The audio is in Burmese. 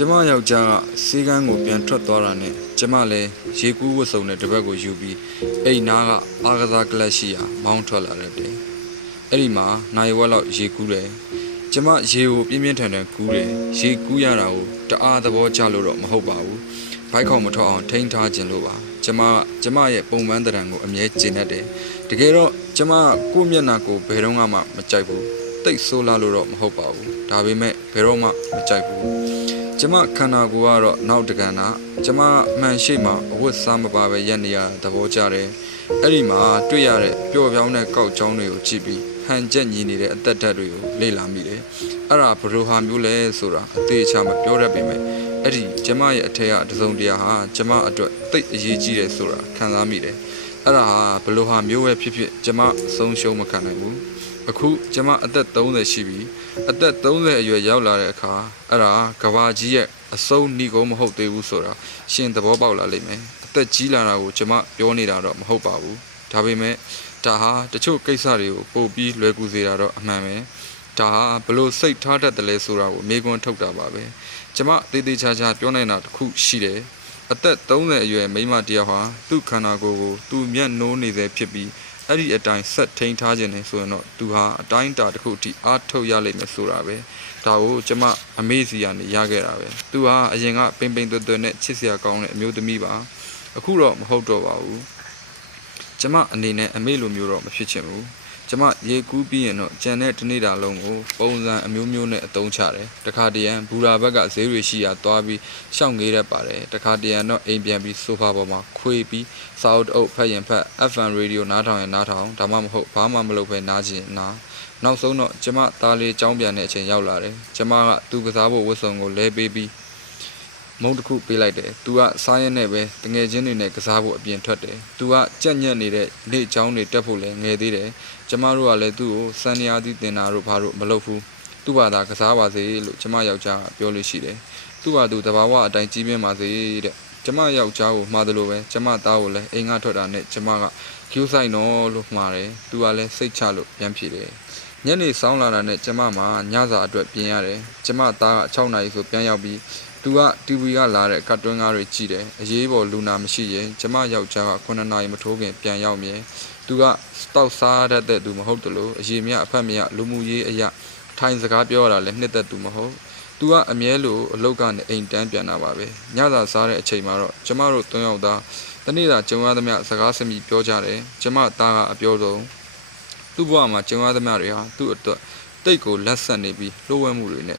ကျမယောက်ျားကစေကန်းကိုပြန်ထွက်သွားတာနဲ့ကျမလည်းရေကူးဝတ်စုံနဲ့တပတ်ကိုယူပြီးအိမ်နာကအာကစားကလပ်ရှိရာမောင်းထွက်လာတယ်။အဲ့ဒီမှာနိုင်ဝက်လောက်ရေကူးတယ်။ကျမရေကိုပြင်းပြင်းထန်ထန်ကူးတယ်။ရေကူးရတာကိုတအားသဘောကျလို့တော့မဟုတ်ပါဘူး။ဘိုက်ခေါင်မထွက်အောင်ထိန်းထားခြင်းလို့ပါ။ကျမရဲ့ပုံမှန်တရံကိုအမြဲကျင့်တတ်တယ်။တကယ်တော့ကျမကိုယ့်မျက်နှာကိုဘယ်တော့မှမကြိုက်ဘူး။တိတ်ဆိုးလာလို့တော့မဟုတ်ပါဘူး။ဒါပေမဲ့ဘယ်တော့မှမကြိုက်ဘူး။ကျမခန္ဓာကိုယ်ကတော့နောက်တကန်တာကျမမှန်ရှိမှအဝတ်စားမပါပဲရက်နေရသဘောကျတယ်အဲ့ဒီမှာတွေ့ရတဲ့ပျော်ပြောင်းတဲ့ကောက်ချောင်းတွေကိုကြည့်ပြီးဟန်ချက်ညီနေတဲ့အသက်ဓာတ်တွေကိုလေ့လာမိတယ်အဲ့ဒါဘယ်လိုဟာမျိုးလဲဆိုတာအသေးချာမပြောတတ်ပေမဲ့အဲ့ဒီကျမရဲ့အထက်ကတစုံတရာဟာကျမအတွက်သိအရေးကြီးတယ်ဆိုတာခံစားမိတယ်အဲ့ဒါဟာဘယ်လိုဟာမျိုးပဲဖြစ်ဖြစ်ကျမဆုံးရှုံးမခံနိုင်ဘူးအခုကျမအသက်30ရှိပြီအသက်30အရွယ်ရောက်လာတဲ့အခါအဲ့ဒါကဘာကြီးရဲ့အစုံဏီကုန်းမဟုတ်သေးဘူးဆိုတာရှင်သဘောပေါက်လာလိမ့်မယ်အသက်ကြီးလာတာကိုကျမပြောနေတာတော့မဟုတ်ပါဘူးဒါပေမဲ့ဒါဟာတချို့ကိစ္စတွေကိုပို့ပြီးလွယ်ကူစေတာတော့အမှန်ပဲဒါဟာဘလို့စိတ်ထားတတ်တယ်လဲဆိုတာကိုမေးခွန်းထုတ်တာပါပဲကျမတေးသေးချာချာပြောနိုင်တာတစ်ခုရှိတယ်အသက်30အရွယ်မိန်းမတစ်ယောက်ဟာသူ့ခန္ဓာကိုယ်ကိုသူ့မျက်နှိုးနေသေးဖြစ်ပြီးအဲ့ဒီအတိုင်းဆက်ထိန်ထားခြင်းနဲ့ဆိုရင်တော့သူဟာအတိုင်းတာတစ်ခုအထိအားထုတ်ရလိမ့်မယ်ဆိုတာပဲဒါကိုကျမအမေစီကနေရခဲ့တာပဲသူဟာအရင်ကပိန်ပိန်သွဲသွဲနဲ့ချစ်စရာကောင်းတဲ့အမျိုးသမီးပါအခုတော့မဟုတ်တော့ပါဘူးကျမအနေနဲ့အမေလိုမျိုးတော့မဖြစ်ချင်ဘူးကျမရေကူးပြီးရင်တော့ကြံတဲ့တနေ့တာလုံးကိုပုံစံအမျိုးမျိုးနဲ့အသုံးချတယ်တခါတရံဘူရာဘက်ကဈေးတွေရှိရာသွားပြီးရှောက်ငေးတတ်ပါတယ်တခါတရံတော့အိမ်ပြန်ပြီးဆိုဖာပေါ်မှာခွေပြီးစာအုပ်အုပ်ဖတ်ရင်ဖတ် FM Radio နားထောင်ရင်နားထောင်ဒါမှမဟုတ်ဘာမှမလုပ်ဘဲနားချင်နားနောက်ဆုံးတော့ကျမသားလေးကြောင်းပြန်တဲ့အချိန်ရောက်လာတယ်ကျမကသူကစားဖို့ဝတ်စုံကိုလဲပေးပြီးမုံတစ်ခုပေးလိုက်တယ်သူကစားရဲနဲ့ပဲတငယ်ချင်းတွေနဲ့ကစားဖို့အပြင်ထွက်တယ်သူကကြက်ညက်နေတဲ့နေ့ချောင်းတွေတက်ဖို့လဲငယ်သေးတယ်ကျမတို့ကလည်းသူ့ကိုစံနေရာသီးတင်တာတို့ဘာလို့မလုပ်ဘူးသူ့ဘာသာကစားပါစေလို့ကျမယောက်ျားကပြောလို့ရှိတယ်သူ့ဘာသူတဘာဝအတိုင်းကြီးပြင်းပါစေတဲ့ကျမယောက်ျားကိုမှားတယ်လို့ပဲကျမသားကိုလည်းအိမ်ကထွက်တာနဲ့ကျမကကျူးဆိုင်တော့လို့မှားတယ်သူကလည်းစိတ်ချလို့ပြန်ဖြေတယ်ညနေဆောင်းလာတာနဲ့ကျမမှာညစာအတွက်ပြင်ရတယ်ကျမသားက6နာရီဆိုပြန်ရောက်ပြီးသူက TV ကလာတဲ့ကတ်တွန်းကားတွေကြည့်တယ်အရေးပေါ်လူနာမရှိရင်ကျမယောက်ျားက9နာရီမထိုးခင်ပြန်ရောက်မြင်သူကတောက်စားတတ်တဲ့သူမဟုတ်တယ်လို့အရေးမြအဖက်မြလူမှုရေးအရာထိုင်စကားပြောရတာလည်းနှစ်သက်သူမဟုတ်သူကအမြဲလိုအလုပ်ကနေအိမ်တန်းပြန်တာပါပဲညစာစားတဲ့အချိန်မှာတော့ကျမတို့3ယောက်သားတနေ့သာကြုံရသမျှစကားစမြည်ပြောကြတယ်ကျမသားကအပြောဆုံးသူ့ဘဝမှာကြုံရသမျှတွေဟာသူ့အတွက်တိတ်ကိုလက်ဆက်နေပြီးလှုပ်ဝဲမှုတွေနဲ့